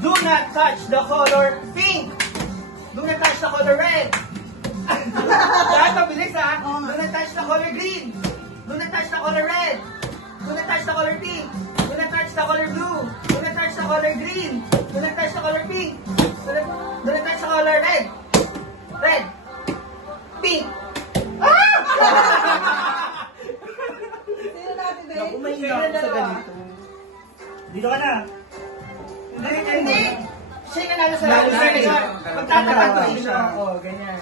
Do not touch the color pink. Do not touch the color red. Lahat mabilis ha. Do not touch the color green. Do not touch the color red. Do not touch the color pink. Do not touch the color blue. Do not touch the color green. Do not touch the color pink. Do not touch the color red. Red. Pink. Sino natin, babe? Naku, may hirap sa ganito. Dito ka na. Hindi. Siya yung nanalo sa Nanalo sa nanalo isa. magtatapat Isa. siya. Oo, ganyan.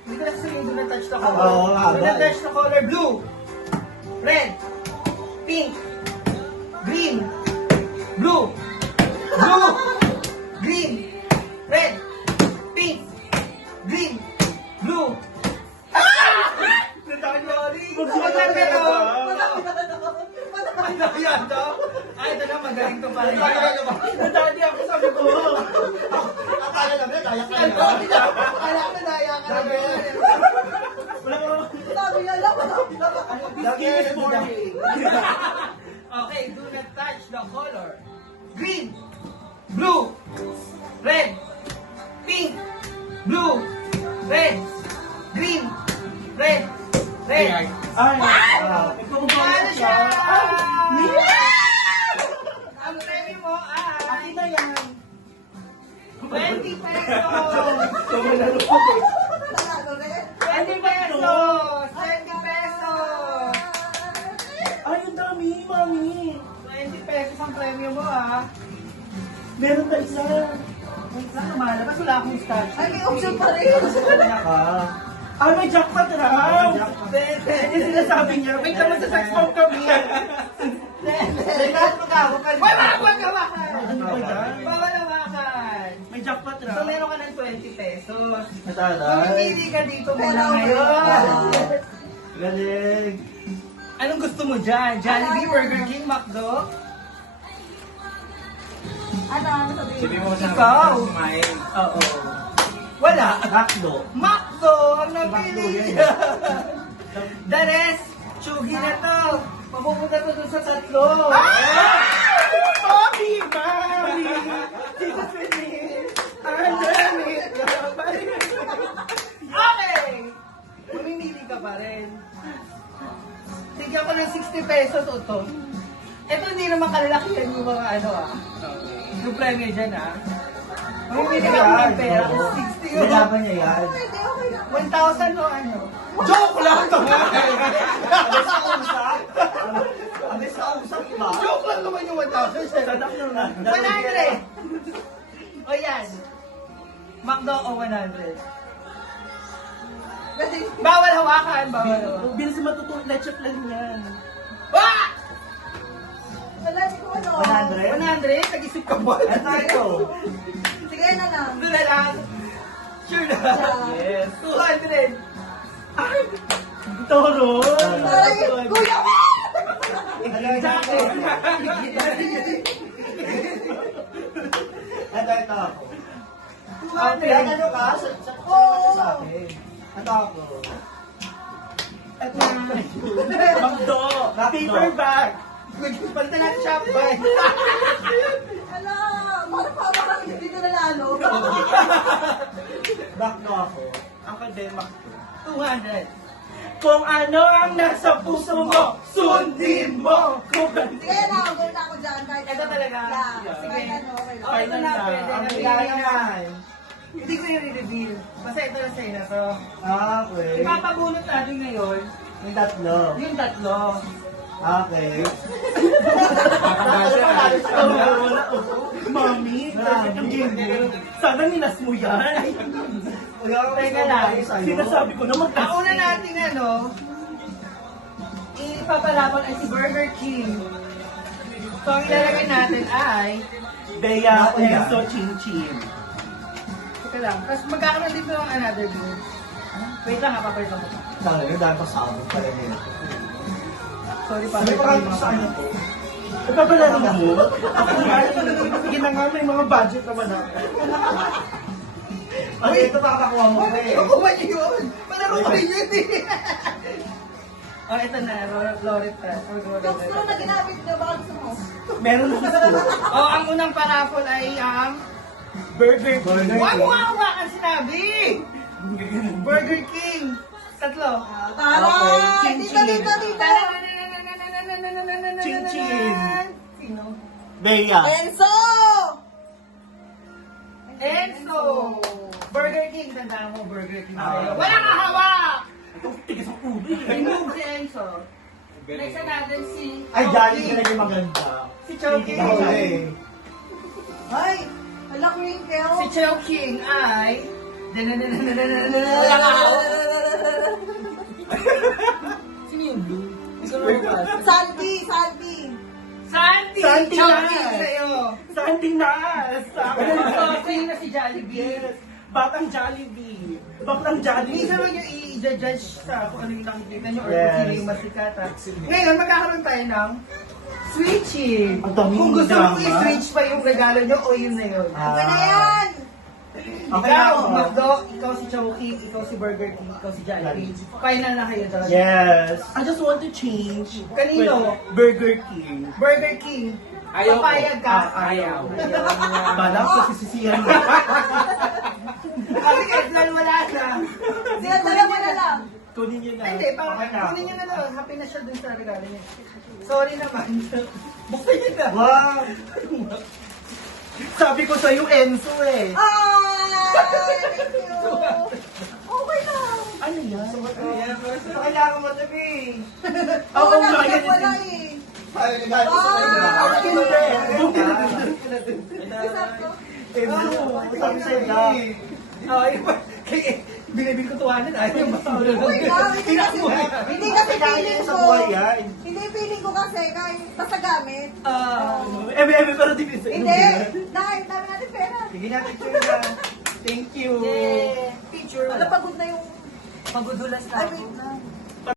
Hindi ko na sasabihin, do not touch the color. Oo, Do not touch the color blue, red, pink, green, blue, green, red, pink, green, blue. Magsulat ka to. Ano yan to? Ay, ito na, magaling to pala. Nadali ako, sabi ko. Akala namin, kaya ka Ano? na. Akala ko nadaya ka na. Wala ko. Sabi nga lang, Lagi Excuse mo for me. Okay, do not touch the color. Green, blue, red, pink, blue, red, green, red, red. Ay, Ano siya? Ang premyo mo ay Akin na yan. 20 pesos! Tumalaro ko eh. 20 pesos! 20 pesos! Ay, ang dami, mami. 20 pesos ang premyo mo ah. Meron pa isa. Wait lang, lumalabas. Wala akong stash. Ay, may option pa rin. Kanya ka. Ay, may jackpot raw. Hindi Sinasabi niya, wait naman sa sex bomb kami. Lahat magkakapan. Wala akong gawakan! Ano ba yan? Bawal hawakan! May jackpot So, raw. meron ka ng 20 pesos. Matalay. Mamimili ka dito muna Pero, ngayon. Galing. Anong gusto mo dyan? Jollibee, Burger King, McDo? Ano sabihin? Sabi mo sa Ikaw. kumain. Oo. Wala. Takdo. McDo ang McDo napili. yan. The rest, chugi na to. Mapupunta to dun sa tatlo. Mami! Mami! Jesus with me! I'm running! Okay! Mamimili ka pa rin. Tigyan ko ng 60 pesos o to. Ito hindi naman kalalakihan yung mga ano ah. Yung premio dyan ah. Mamimili ka pa ng pera kung 60 yun. Nilaban niya yan. Pwede, okay lang. 1,000 o ano. Joke lang to nga! Abis sa usap? Abis sa usap ba? Joke lang naman yung 1,000. Sadak nyo na. 100! O yan. McDo o 100. Pwede. Bawal hawakan, bawal hawakan. Bilis matutulog na check lang yan. Ah! Wala, hindi ko ano. 100? 100? Nag-isip ka ba? At tayo. Sige na lang. Doon na lang. Sure na. Yes. 200. Toro! Ay, kuya mo! Jacket! Ito ako. Okay. Yan ano ka? Sa akin. Ito ako. Ito. Magdo! Paperback! Palitan natin siya. Bye. Ala, para pa hindi ko nalalo. Back ako. Ang kademak ko. 200. Kung ano ang nasa puso mo, sundin mo! Kung Sige na, go na ako dyan. Kahit Ito talaga? Yeah. Sige. Kahit ano, okay lang. Oh, ito na, pwede. Ang Napili kailangan na. yan. Hindi ko yung reveal. Basta ito na sa'yo na to. Okay. Ipapabunot natin ngayon Yung tatlo. yung tatlo. Okay. Mami, perfect ang game mo. Sana nilas mo yan. Teka lang. Sinasabi ko na Ang magtas. una natin ano, ipapalaban ay si Burger King. So, ang ilalagay natin ay, Bea Enzo Chin Chin. teka lang, tapos magkakaroon dito ng another game. Wait lang ha, papalit ako pa. Sana yun, dahil pasabog pa rin yun. Sorry pa. Sabi ko lang sa ano po. Nagbabalaro mo? Ako nga, sige na nga, may mga budget naman ako. Ay, ito makakakuha mo pa eh. Ako ba yun? Palaro ko yun eh. Oh, ito na, Loret. Jokes na ginamit niyo, baka gusto mo. Meron na gusto. Oh, ang unang parapol ay ang Burger Huwag mo ang sinabi! Burger King. Tatlo. Taray! Dito, dito, dito! Chin-chin. Sino? Bea. Enzo! Enzo! Burger King. Tandaan mo, Burger King. Ah. Wala kang hawak! Itong tigas ang ulo eh. Remove si Enzo. Next na natin si Ay, Jolly Chowking. talaga yung maganda. Si Chowking. Ay! Alam ko yung keo. Si Chowking ay... Wala kang hawak. Sino yung blue? Sandy! Sandy! Santi! Santi Chowking na. sa'yo. Sandy Nas! Sa'yo na si Jollibee. Yes. Batang Jollibee. Baklang Jollibee. Minsan mo yung i-judge sa kung ano yung nakikita nyo or Yes. kung sino yung mas sikat. Ngayon, magkakaroon tayo ng switching. Ang dami Kung gusto drama. mo i-switch pa yung regalo nyo o yun na yun. Ano na yan? Okay na Ikaw, ako. McDo, ikaw si Chowking, ikaw si Burger King, ikaw si Jollibee. Final na kayo talaga. Yes. I just want to change. Kanino? Burger King. Burger King, Ayaw ko. papayag ka. Ayaw. Ayaw niya. Bala ko sisisihan mo. Kasi Edlan wala na. Sila dalawa na lang. Kunin niyo na. Hindi, parang Okay na. kunin nyo na lang. Happy na siya dun sa regalo niya. Sorry naman. Buksan niyo na. Wow! Sabi ko sa'yo, Enzo eh. Ay! Thank you! Okay lang. Ano yan? Ayan, so kailangan mo tabi. Oo, Wala nga, siya, yan. wala eh. Enzo, sabi sa'yo na. Ay, binibig ko tuwanan. Ayaw yung basura. Uy, hindi kasi feeling Sa ko. buhay yan. Hindi feeling ko kasi kahit basta gamit. Eme, pero di sa Hindi. Dahil dami natin pera. Sige na, picture na. Thank you. Yay! Picture. Alam, pagod na yung... Magudulas na Ay, ako. wait lang.